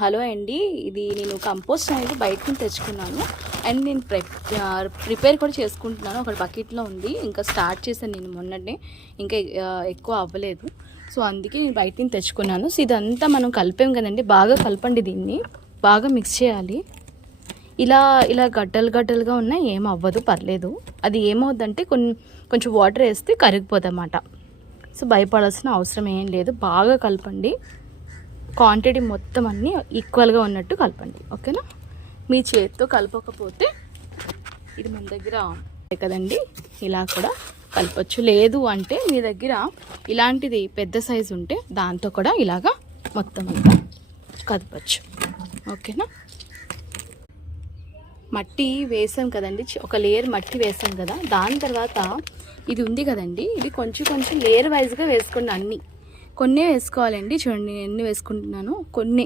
Hello అండి, ఇది నేను కంపోస్ట్ అనేది బయట నుంచి తెచ్చుకున్నాను. అండ్ నేను ప్రిపేర్ కూడా చేసుకుంటున్నాను. ఒక బకెట్లో ఉంది, ఇంకా స్టార్ట్ చేశాను నేను మొన్ననే, ఇంకా ఎక్కువ అవ్వలేదు. సో అందుకే నేను బయట నుంచి తెచ్చుకున్నాను. సో ఇదంతా మనం కలిపాం కదండి, బాగా కలపండి, దీన్ని బాగా మిక్స్ చేయాలి. ఇలా ఇలా గడ్డలుగా ఉన్నా ఏం అవ్వదు, పర్లేదు. అది ఏమవుద్దంటే కొంచెం వాటర్ వేస్తే కరిగిపోతుంది అన్నమాట. సో భయపడాల్సిన అవసరం ఏం లేదు. బాగా కలపండి, క్వాంటిటీ మొత్తం అన్నీ ఈక్వల్గా ఉన్నట్టు కలపండి, ఓకేనా. మీ చేతితో కలపకపోతే ఇది మన దగ్గర కదండి, ఇలా కూడా కలపచ్చు. లేదు అంటే మీ దగ్గర ఇలాంటిది పెద్ద సైజు ఉంటే దాంతో కూడా ఇలాగా మొత్తం అంతా కలపచ్చు, ఓకేనా. మట్టి వేసాం కదండి, ఒక లేయర్ మట్టి వేసాం కదా. దాని తర్వాత ఇది ఉంది కదండి, ఇది కొంచెం లేయర్ వైజ్గా వేసుకోండి. కొన్ని వేసుకోవాలండి. చూడండి, నేను ఎన్ని వేసుకుంటున్నాను, కొన్ని